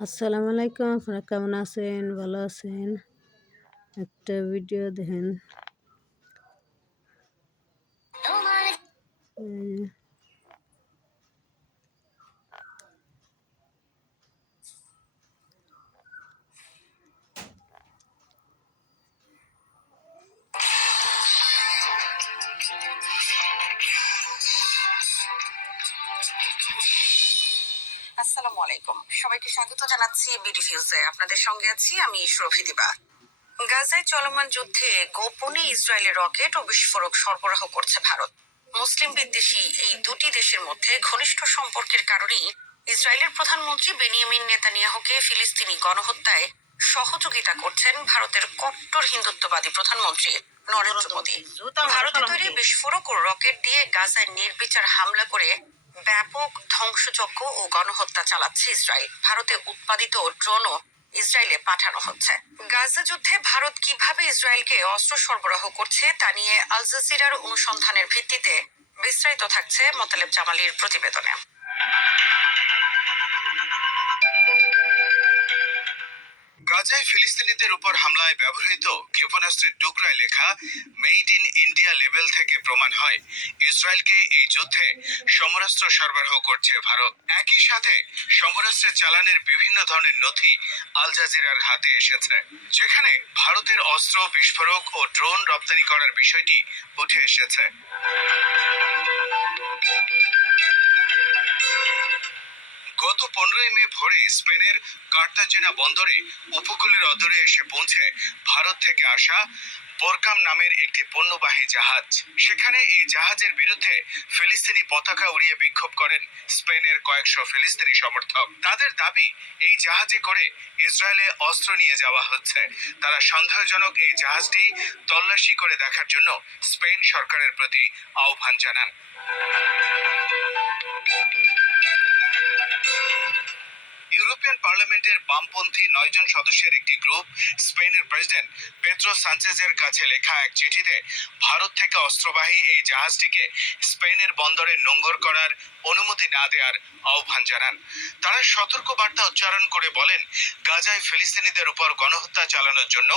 আসসালামু আলাইকুম আপনারা কেমন আছেন? ভালো আছেন? একটা ভিডিও দেখেন। আলাইকুম। সবাইকে স্বাগত জানাচ্ছি বিডি ফিউজে আপনাদের সঙ্গে আছি আমি সুরভি দিবা। গাজায় চলমান যুদ্ধে গোপনে ইসরায়েলের রকেট ও বিস্ফোরক সরবরাহ করছে ভারত। মুসলিম বিদ্বেষী এই দুটি দেশের মধ্যে ঘনিষ্ঠ সম্পর্কের কারণেই ইসরায়েলের প্রধানমন্ত্রী বেনিয়ামিন নেতানিয়াহুকে ফিলিস্তিনি গণহত্যায় সহযোগিতা করছেন ভারতের কট্টর হিন্দুত্ববাদী প্রধানমন্ত্রী নরেন্দ্র মোদী। ভারতে তৈরি বিস্ফোরক ও রকেট দিয়ে গাজায় নির্বিচার হামলা করে ব্যাপক ধ্বংসযজ্ঞ ও গণহত্যা চালাচ্ছে ইসরায়েল। ভারতে উৎপাদিত ড্রোনও ইসরায়েলে পাঠানো হচ্ছে। গাজা যুদ্ধে ভারত কীভাবে ইসরায়েলকে অস্ত্র সরবরাহ করছে তা নিয়ে আলজাসিরার অনুসন্ধানের ভিত্তিতে বিস্তারিত থাকছে মোতালেব জামালির প্রতিবেদনে। ফিলিস্তিনিদের উপর হামলায় ব্যবহৃত ক্ষেপণাস্ত্রের টুকরায় লেখা মেড ইন ইন্ডিয়া লেভেল থেকে প্রমাণ হয়। ইসরায়েলকে এই যুদ্ধে সমরাস্ত্র সরবরাহ করছে ভারত। একই সাথে সমরাস্ত্রের চালানের বিভিন্ন ধরনের নথি আল জাজিরার হাতে এসেছে, যেখানে ভারতের অস্ত্র, বিস্ফোরক ও ড্রোন রপ্তানি করার বিষয়টি উঠে এসেছে। গত পনেরোই মে ভোরে স্পেনের কার্তাজেনা বন্দরে উপকূলের অদূরে এসে পৌঁছে ভারত থেকে আসা বোরকাম নামের একটি পণ্যবাহী জাহাজ। সেখানে এই জাহাজের বিরুদ্ধে ফিলিস্তিনি পতাকা উড়িয়ে বিক্ষোভ করেন স্পেনের কয়েকশো ফিলিস্তিনি সমর্থক। তাদের দাবি, এই জাহাজে করে ইসরায়েলে অস্ত্র নিয়ে যাওয়া হচ্ছে। তারা সন্দেহজনক এই জাহাজটি তল্লাশি করে দেখার জন্য স্পেন সরকারের প্রতি আহ্বান জানান। ইউরোপিয়ান পার্লামেন্টের বামপন্থী নয়জন সদস্যের একটি গ্রুপ স্পেনের প্রেসিডেন্ট পেদ্রো সানচেজের কাছে লেখা এক চিঠিতে, ভারত থেকে অস্ত্রবাহী এই জাহাজটিকে স্পেনের বন্দরে নোঙ্গর করার অনুমতি না দেওয়ার আহ্বান জানান। তারা সতর্ক বার্তা উচ্চারণ করে বলেন, গাজায় ফিলিস্তিনিদের উপর গণহত্যা চালানোর জন্য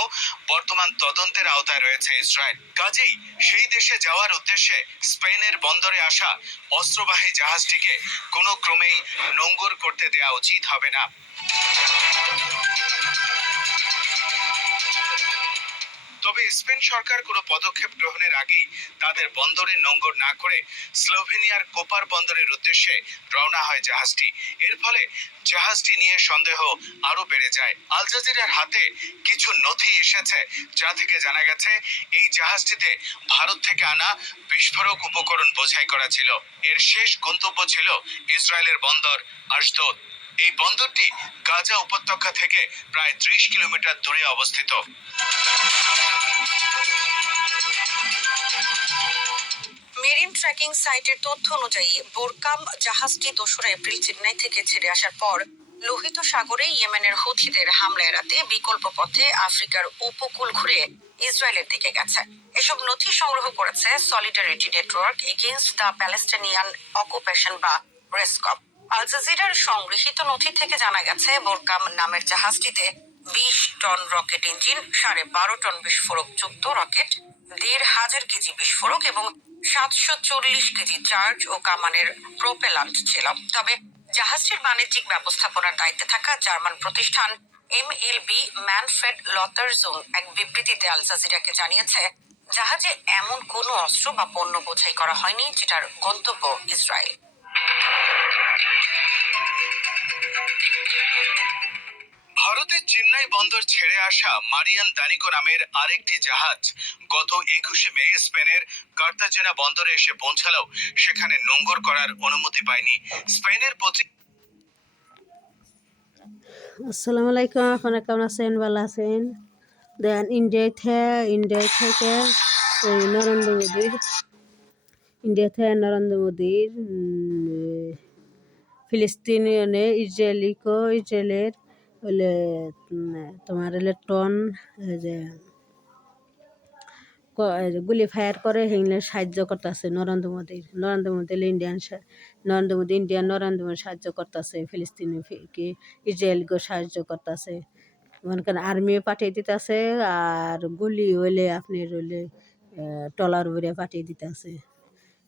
বর্তমান তদন্তের আওতায় রয়েছে ইসরায়েল। কাজেই সেই দেশে যাওয়ার উদ্দেশ্যে স্পেনের বন্দরে আসা অস্ত্রবাহী জাহাজটিকে কোনো ক্রমেই নোঙ্গর করতে দেওয়া উচিত হবে না। তবে স্পেন সরকার কোনো পদক্ষেপ গ্রহণের আগেই তাদের বন্দরে নোঙ্গর না করে স্লোভেনিয়ার কোপার বন্দরের উদ্দেশ্যে রওনা হয় জাহাজটি। এর ফলে জাহাজটি নিয়ে সন্দেহ আরও বেড়ে যায়। আল জাজিরার হাতে কিছু নথি এসেছে যা থেকে জানা গেছে, এই জাহাজটিতে ভারত থেকে আনা বিস্ফোরক উপকরণ বোঝাই করা ছিল। এর শেষ গন্তব্য ছিল ইসরায়েলের বন্দর আশদোদ এই বন্দরটি গাজা উপত্যকা থেকে প্রায় ত্রিশ কিলোমিটার দূরে অবস্থিত। মেরিন ট্র্যাকিং সাইটের তথ্য অনুযায়ী, বোরকাম জাহাজটি দোসরা এপ্রিল চেন্নাই থেকে ছেড়ে আসার পর লোহিত সাগরে ইয়েমেনের হুথিদের হামলা এড়াতে বিকল্প পথে আফ্রিকার উপকূল ঘুরে ইসরায়েলের দিকে গেছে। এসব নথি সংগ্রহ করেছে solidarity network against the Palestinian occupation বা রেসকপ আল জাজিরার সংগৃহীত নথি থেকে জানা গেছে, বোরকাম নামের জাহাজটিতে বিশ টন রকেট ইঞ্জিন, সাড়ে বারো টন বিস্ফোরক যুক্ত রকেট, দেড় হাজার কেজি বিস্ফোরক এবং সাতশো চল্লিশ কেজি চার্জ ও কামানের প্রোপেলান্ট ছিল। তবে জাহাজটির বাণিজ্যিক ব্যবস্থাপনার দায়িত্বে থাকা জার্মান প্রতিষ্ঠান M L B Manfred Lauterjung এক বিবৃতিতে আল জাজিরাকে জানিয়েছে, জাহাজে এমন কোনো অস্ত্র বা পণ্য বোঝাই করা হয়নি যেটার গন্তব্য ইসরায়েল। ভারতের চেন্নাই বন্দর ছেড়ে আসা মারিয়ান দানিকো নামের আরেকটি জাহাজ গত একুশে মে স্পেনের কার্তাজেনা বন্দরে এসে পৌঁছালেও সেখানে নোঙ্গর করার অনুমতি পায়নি। স্পেনের পত্রিকা আসসালামু আলাইকুম, আপনারা কেমন আছেন? ভালো আছেন? দেন, ইন্ডিয়া থেকে ইন্ডিয়া থেকে, এই নরেন্দ্র মোদীর ইন্ডিয়া থেকে নরেন্দ্র মোদীর উম, ফিলিস্তিনিয়নে ইসরায়েলিকো ইসরায়েলের হলে তোমার হলে টন যে গুলি ফায়ার করে সেগুলো সাহায্য করতেছে নরেন্দ্র মোদীর নরেন্দ্র মোদী ইন্ডিয়ান নরেন্দ্র মোদী ইন্ডিয়ান নরেন্দ্র মোদী সাহায্য করতেছে ফিলিস্তিনি কি ইসরায়েলকে সাহায্য করতেছে। মনে করেন আর্মিও পাঠিয়ে দিতেছে আর গুলি হইলে আপনি হইলে টলার উড়ে পাঠিয়ে দিতেছে।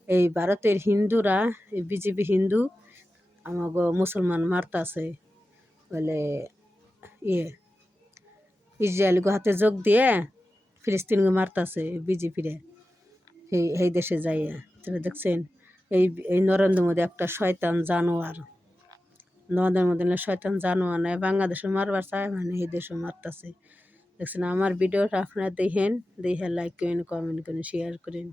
এই ভারতের হিন্দুরা বিজেপি হিন্দু আমাকে মুসলমান মারতাছে বলে ইয়ে ইসরায়েল হাতে যোগ দিয়ে ফিলিস্তিনকে মারতাছে বিজেপিরে সেই সেই দেশে যাইয়া। তাহলে দেখছেন, এই এই নরেন্দ্র মোদী একটা শয়তান জানোয়ার। নরেন্দ্র মোদী শয়তান জানোয়ার নয় বাংলাদেশে মারবার চায় মানে এই দেশে মারতাছে। দেখছেন, আমার ভিডিওটা আপনারা দেখেন, দেখে লাইক করেন কমেন্ট করেন শেয়ার করেন।